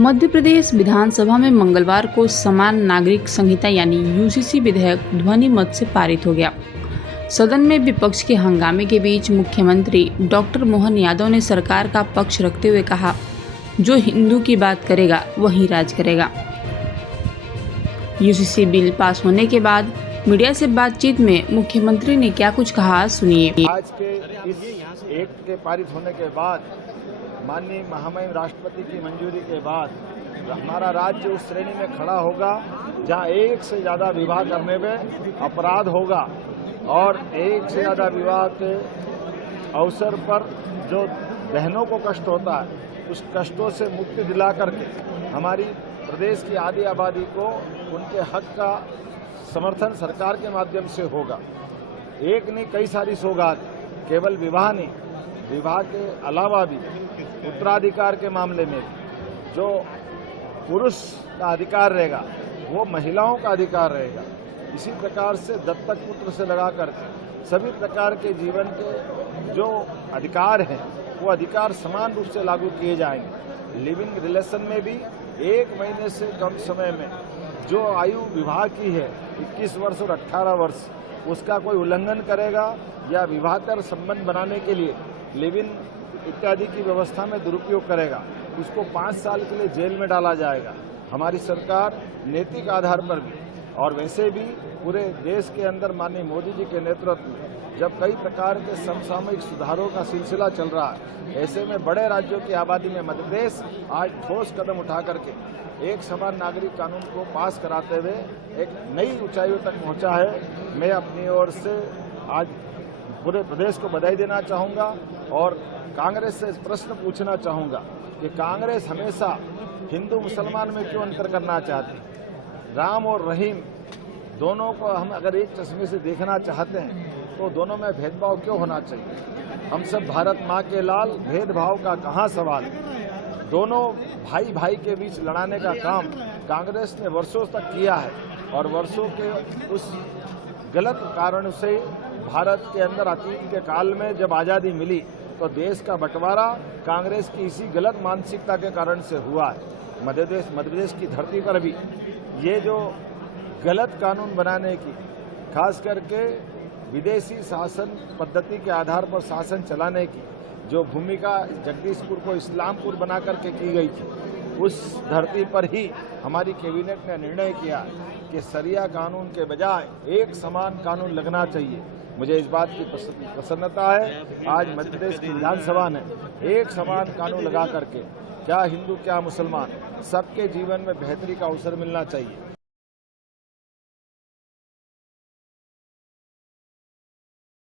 मध्य प्रदेश विधानसभा में मंगलवार को समान नागरिक संहिता यानी यूसीसी विधेयक ध्वनि मत से पारित हो गया। सदन में विपक्ष के हंगामे के बीच मुख्यमंत्री डॉक्टर मोहन यादव ने सरकार का पक्ष रखते हुए कहा, जो हिंदू की बात करेगा वही राज करेगा। यूसीसी बिल पास होने के बाद मीडिया से बातचीत में मुख्यमंत्री ने क्या कुछ कहा, सुनिए। आज के इस एक्ट के पारित होने के बाद, माननीय महामहिम राष्ट्रपति की मंजूरी के बाद हमारा राज्य उस श्रेणी में खड़ा होगा जहां एक से ज्यादा विवाह करने में अपराध होगा और एक से ज्यादा विवाह के अवसर पर जो बहनों को कष्ट होता है उस कष्टों से मुक्ति दिला करके हमारी प्रदेश की आधी आबादी को उनके हक का समर्थन सरकार के माध्यम से होगा। एक नहीं, कई सारी सौगात, केवल विवाह नहीं, विवाह के अलावा भी उत्तराधिकार के मामले में जो पुरुष का अधिकार रहेगा वो महिलाओं का अधिकार रहेगा। इसी प्रकार से दत्तक पुत्र से लगाकर सभी प्रकार के जीवन के जो अधिकार हैं वो अधिकार समान रूप से लागू किए जाएंगे। लिविंग रिलेशन में भी 1 महीने से कम समय में जो आयु विवाह की है 21 वर्ष और 18 वर्ष, उसका कोई उल्लंघन करेगा या विवाहतर संबंध बनाने के लिए लिव इन इत्यादि की व्यवस्था में दुरुपयोग करेगा, उसको 5 साल के लिए जेल में डाला जाएगा। हमारी सरकार नैतिक आधार पर भी और वैसे भी पूरे देश के अंदर माननीय मोदी जी के नेतृत्व में जब कई प्रकार के समसामयिक सुधारों का सिलसिला चल रहा है, ऐसे में बड़े राज्यों की आबादी में मध्य प्रदेश आज ठोस कदम उठा करके एक समान नागरिक कानून को पास कराते हुए एक नई ऊंचाइयों तक पहुंचा है। मैं अपनी ओर से आज पूरे प्रदेश को बधाई देना चाहूँगा और कांग्रेस से प्रश्न पूछना चाहूँगा कि कांग्रेस हमेशा हिंदू मुसलमान में क्यों अंतर करना चाहती है। राम और रहीम दोनों को हम अगर एक चश्मे से देखना चाहते हैं तो दोनों में भेदभाव क्यों होना चाहिए। हम सब भारत माँ के लाल, भेदभाव का कहाँ सवाल। दोनों भाई भाई के बीच लड़ाने का काम कांग्रेस ने वर्षों तक किया है और वर्षों के उस गलत कारण से भारत के अंदर अतीत के काल में जब आज़ादी मिली तो देश का बंटवारा कांग्रेस की इसी गलत मानसिकता के कारण से हुआ है। मध्य प्रदेश की धरती पर भी ये जो गलत कानून बनाने की, खास करके विदेशी शासन पद्धति के आधार पर शासन चलाने की जो भूमिका जगदीशपुर को इस्लामपुर बना करके की गई थी, उस धरती पर ही हमारी कैबिनेट ने निर्णय किया कि शरिया कानून के बजाय एक समान कानून लगना चाहिए। मुझे इस बात की प्रसन्नता है आज मध्य प्रदेश की विधानसभा ने एक समान कानून लगा करके क्या हिंदू क्या मुसलमान सबके जीवन में बेहतरी का अवसर मिलना चाहिए।